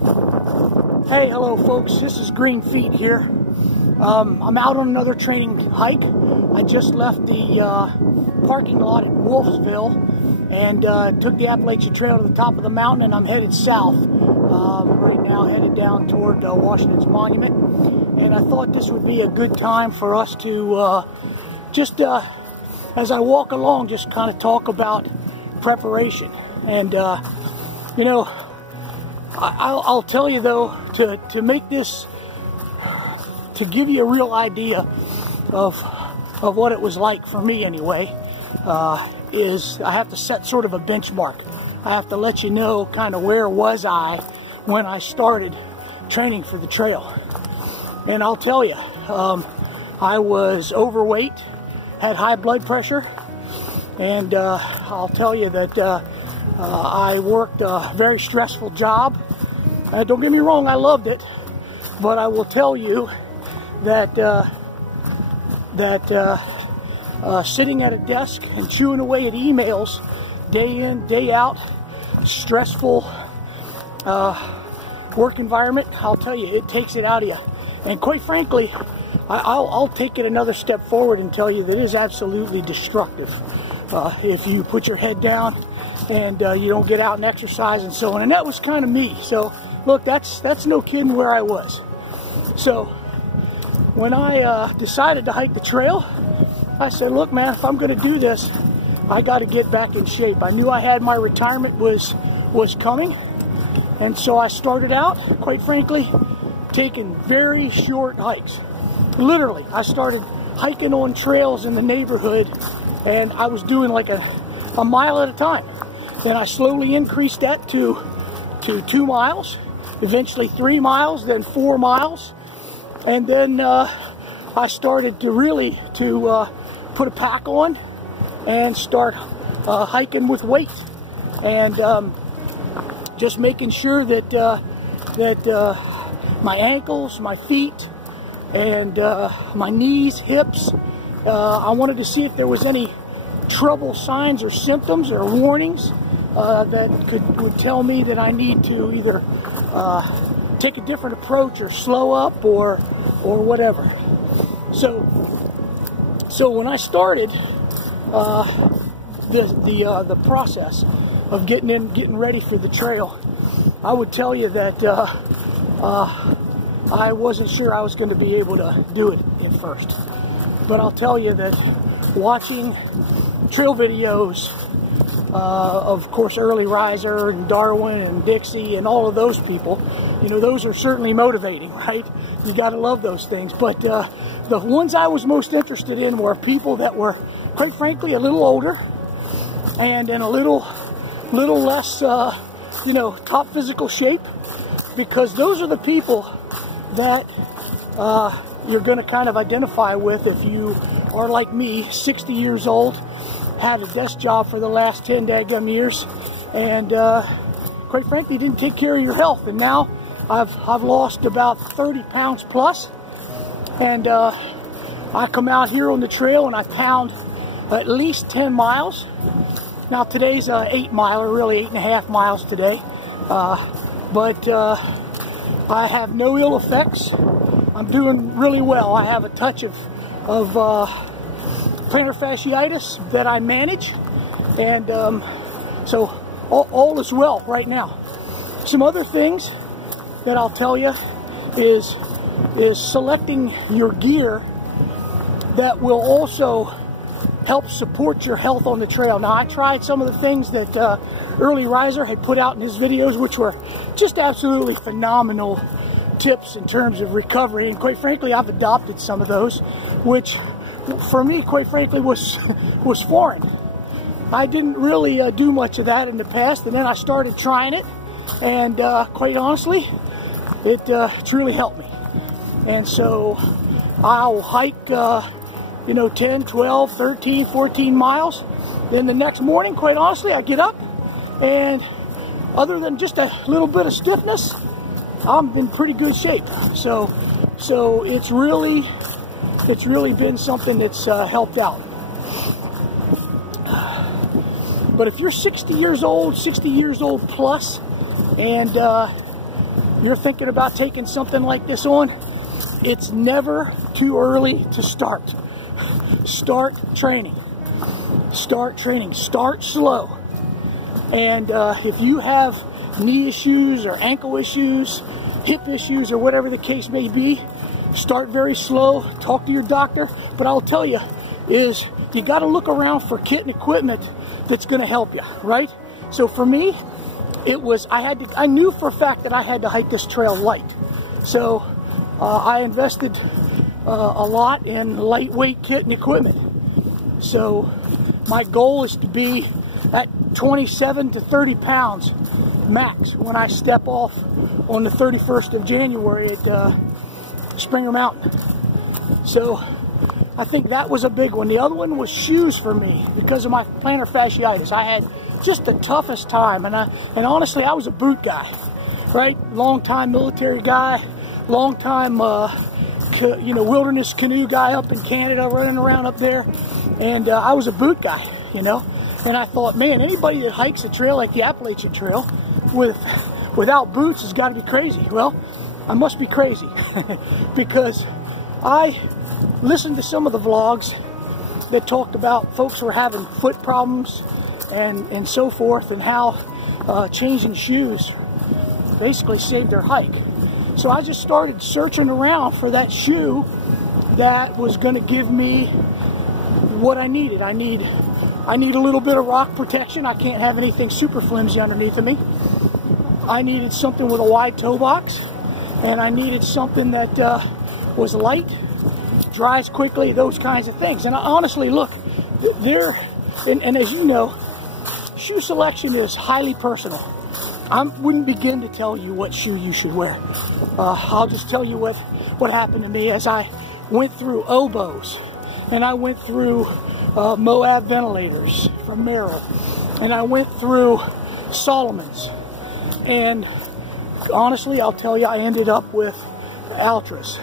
Hey, hello folks, this is Green Feet here. I'm out on another training hike. I just left the parking lot at Wolfsville and took the Appalachian Trail to the top of the mountain, and I'm headed south. Right now headed down toward Washington's Monument, and I thought this would be a good time for us to as I walk along, just kind of talk about preparation. And you know, I'll tell you though, to make this, to give you a real idea of what it was like for me anyway, is I have to set sort of a benchmark. I have to let you know kind of where was I when I started training for the trail. And I'll tell you, I was overweight, had high blood pressure, and I'll tell you that I worked a very stressful job. Don't get me wrong, I loved it, but I will tell you that sitting at a desk and chewing away at emails day in, day out, stressful work environment, I'll tell you, it takes it out of you. And quite frankly, I'll take it another step forward and tell you that it is absolutely destructive if you put your head down and you don't get out and exercise and so on. And that was kind of me. So look, that's no kidding where I was. So when I decided to hike the trail, I said, look man, if I'm going to do this, I got to get back in shape. I knew I had my retirement was coming, and so I started out, quite frankly, taking very short hikes. Literally, I started hiking on trails in the neighborhood, and I was doing like a mile at a time. Then I slowly increased that to 2 miles, eventually 3 miles, then 4 miles, and then I started to really put a pack on and start hiking with weight, and just making sure that my ankles, my feet, and my knees, hips, I wanted to see if there was any trouble signs or symptoms or warnings that would tell me that I need to either take a different approach or slow up or whatever. So when I started the process of getting ready for the trail, I would tell you that I wasn't sure I was going to be able to do it at first. But I'll tell you that watching trail videos, of course, Early Riser and Darwin and Dixie and all of those people, you know, those are certainly motivating, right? You got to love those things. But the ones I was most interested in were people that were, quite frankly, a little older and in a little less, you know, top physical shape, because those are the people that you're going to kind of identify with if you are like me, 60 years old, had a desk job for the last 10 daggum years, and quite frankly didn't take care of your health. And now I've lost about 30 pounds plus, and I come out here on the trail and I pound at least 10 miles. Now today's 8 miler, really 8.5 miles today, but I have no ill effects. I'm doing really well. I have a touch of plantar fasciitis that I manage, and so all is well right now. Some other things that I'll tell you is selecting your gear that will also help support your health on the trail. Now, I tried some of the things that Early Riser had put out in his videos, which were just absolutely phenomenal tips in terms of recovery, and quite frankly I've adopted some of those, which for me, quite frankly, was foreign. I didn't really do much of that in the past, and then I started trying it, and quite honestly, it truly helped me. And so I'll hike you know, 10, 12, 13, 14 miles. Then the next morning, quite honestly, I get up, and other than just a little bit of stiffness, I'm in pretty good shape. So it's really been something that's helped out. But if you're 60 years old plus, and you're thinking about taking something like this on, it's never too early to start. Start training. Start training. Start slow. And if you have knee issues or ankle issues, hip issues, or whatever the case may be, start very slow. Talk to your doctor. But I'll tell you is you got to look around for kit and equipment that's going to help you, right? So for me, it was I knew for a fact that I had to hike this trail light. So I invested a lot in lightweight kit and equipment. So my goal is to be at 27 to 30 pounds max when I step off on the 31st of January at Springer Mountain. So I think that was a big one. The other one was shoes for me because of my plantar fasciitis. I had just the toughest time, and honestly, I was a boot guy, right? Long time military guy, long time wilderness canoe guy up in Canada, running around up there, and I was a boot guy, you know. And I thought, man, anybody that hikes a trail like the Appalachian Trail without boots has got to be crazy. Well, I must be crazy because I listened to some of the vlogs that talked about folks who were having foot problems and so forth, and how changing shoes basically saved their hike. So I just started searching around for that shoe that was going to give me what I needed. I need a little bit of rock protection. I can't have anything super flimsy underneath of me. I needed something with a wide toe box, and I needed something that was light, dries quickly, those kinds of things. And I honestly, look, and as you know, shoe selection is highly personal. I wouldn't begin to tell you what shoe you should wear. I'll just tell you what happened to me as I went through Oboes, and I went through Moab ventilators from Merrill, and I went through Solomon's, and honestly, I'll tell you, I ended up with Altras,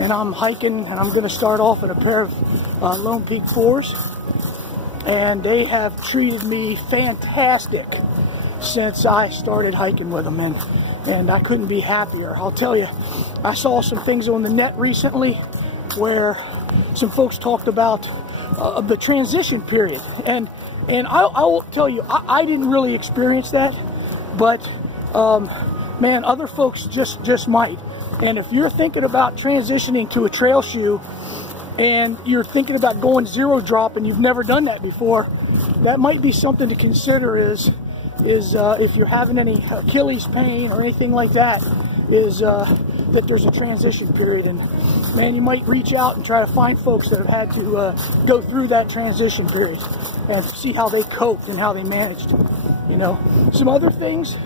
and I'm hiking, and I'm going to start off in a pair of Lone Peak 4s, and they have treated me fantastic since I started hiking with them, and I couldn't be happier. I'll tell you, I saw some things on the net recently where some folks talked about the transition period, and I will tell you, I didn't really experience that, but man, other folks just might. And if you're thinking about transitioning to a trail shoe and you're thinking about going zero drop and you've never done that before, that might be something to consider. Is if you're having any Achilles pain or anything like that, is that there's a transition period, and man, you might reach out and try to find folks that have had to go through that transition period and see how they coped and how they managed. You know, some other things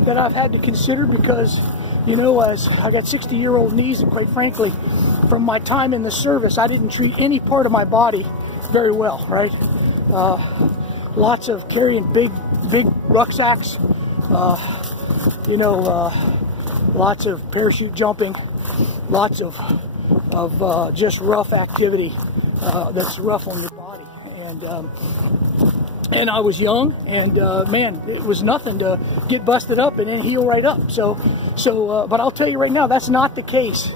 that I've had to consider, because you know, as I got 60-year-old knees, and quite frankly, from my time in the service, I didn't treat any part of my body very well, right? Lots of carrying big rucksacks, lots of parachute jumping, lots of just rough activity that's rough on your body. And I was young, and man, it was nothing to get busted up and then heal right up. But I'll tell you right now, that's not the case.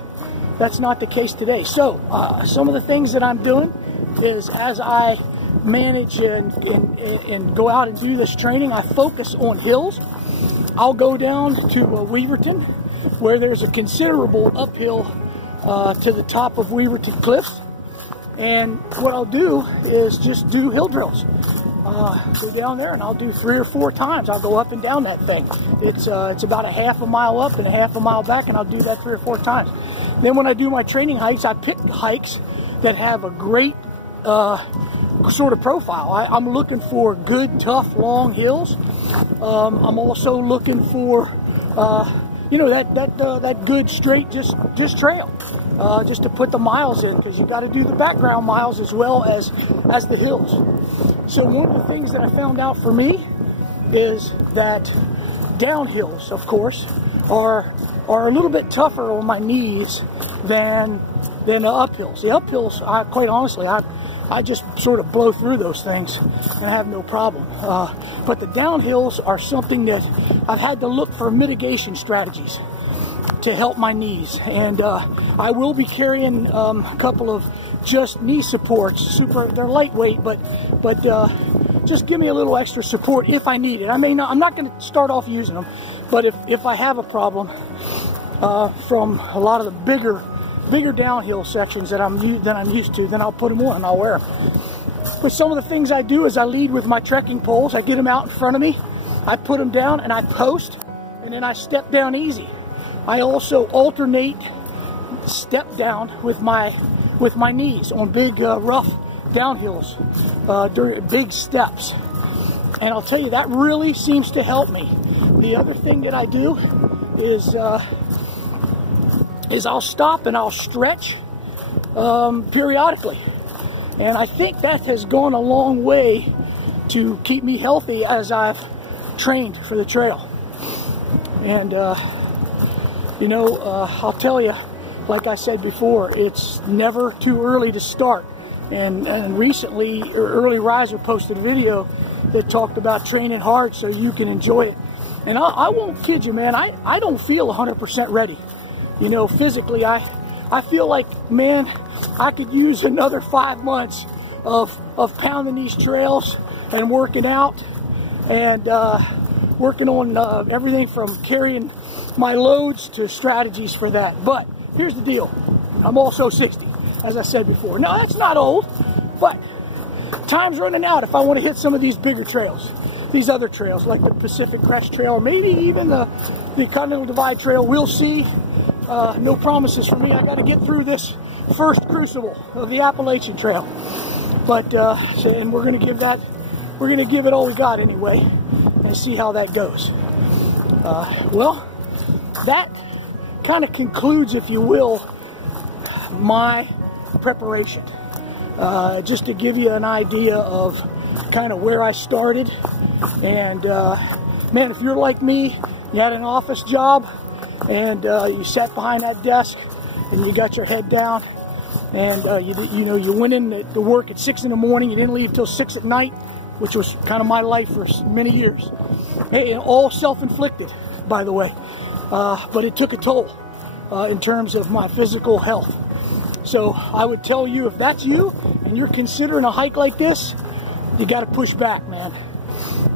That's not the case today. So some of the things that I'm doing is, as I manage and go out and do this training, I focus on hills. I'll go down to Weaverton, where there's a considerable uphill to the top of Weaverton Cliffs, and what I'll do is just do hill drills. Go down there and I'll do 3 or 4 times. I'll go up and down that thing. It's about a half a mile up and a half a mile back, and I'll do that 3 or 4 times. Then when I do my training hikes, I pick hikes that have a great sort of profile. I'm looking for good, tough, long hills. I'm also looking for that good, straight, just trail, just to put the miles in, because you got to do the background miles as well as the hills. So one of the things that I found out for me is that downhills, of course, are a little bit tougher on my knees than the uphills. The uphills, quite honestly, I just sort of blow through those things and have no problem. But the downhills are something that I've had to look for mitigation strategies. to help my knees. And I will be carrying a couple of just knee supports. They're lightweight, but just give me a little extra support if I need it. I'm not going to start off using them, but if I have a problem from a lot of the bigger downhill sections that I'm used to, then I'll put them on and I'll wear them. But some of the things I do is I lead with my trekking poles. I get them out in front of me, I put them down, and I post, and then I step down easy. I also alternate step down with my knees on big rough downhills during big steps. And I'll tell you, that really seems to help me. The other thing that I do is I'll stop and I'll stretch periodically. And I think that has gone a long way to keep me healthy as I've trained for the trail. And I'll tell you, like I said before, it's never too early to start. And recently, Early Riser posted a video that talked about training hard so you can enjoy it. And I won't kid you, man, I don't feel 100% ready. You know, physically, I feel like, man, I could use another 5 months of pounding these trails and working out and working on everything from carrying my loads to strategies for that. But here's the deal. I'm also 60, as I said before. Now, that's not old, but time's running out if I want to hit some of these bigger trails. These other trails, like the Pacific Crest Trail, maybe even the Continental Divide Trail. We'll see. No promises for me. I got to get through this first crucible of the Appalachian Trail. But and we're going to give it all we got anyway, and see how that goes. Well, that kind of concludes, if you will, my preparation. Just to give you an idea of kind of where I started. And man, if you're like me, you had an office job and you sat behind that desk and you got your head down, and you went in to work at 6 in the morning, you didn't leave till 6 at night, which was kind of my life for many years. Hey, all self-inflicted, by the way, but it took a toll in terms of my physical health. So I would tell you, if that's you and you're considering a hike like this, you got to push back, man.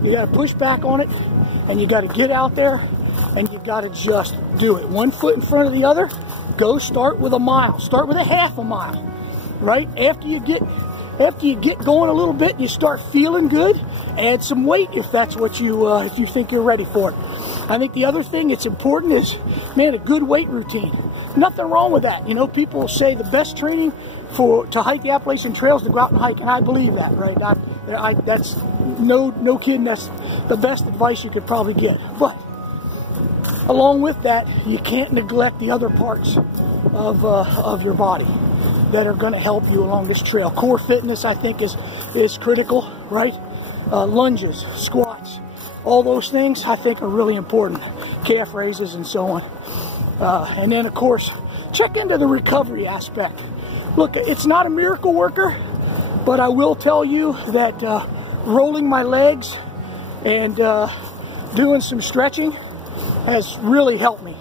You got to push back on it, and you got to get out there, and you got to just do it. 1 foot in front of the other. Go start with a mile. Start with a half a mile, right? After you get going a little bit, you start feeling good. Add some weight if that's what if you think you're ready for it. I think the other thing that's important is, man, a good weight routine. Nothing wrong with that. You know, people say the best training to hike the Appalachian Trail is to go out and hike, and I believe that, right? That's no kidding. That's the best advice you could probably get. But along with that, you can't neglect the other parts of your body that are going to help you along this trail. Core fitness, I think, is critical, right? Lunges, squats, all those things I think are really important. Calf raises and so on. And then, of course, check into the recovery aspect. Look, it's not a miracle worker, but I will tell you that rolling my legs and doing some stretching has really helped me.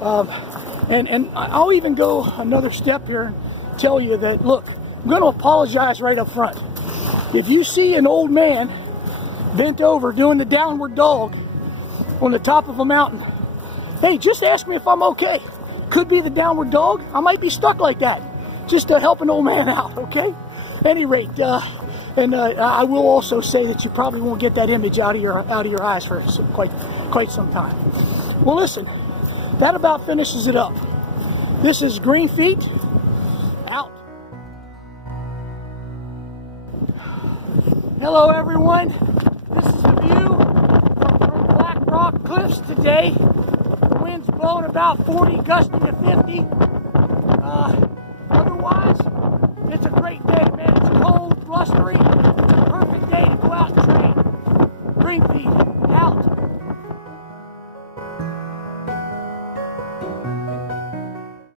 And I'll even go another step here and tell you that, look, I'm going to apologize right up front. If you see an old man bent over doing the downward dog on the top of a mountain, hey, just ask me if I'm okay. Could be the downward dog. I might be stuck like that, just to help an old man out, okay? At any rate, I will also say that you probably won't get that image out of your eyes for quite some time. Well, listen, that about finishes it up. This is Green Feet out. Hello, everyone. This is the view from Black Rock Cliffs today. The wind's blowing about 40, gusting to 50.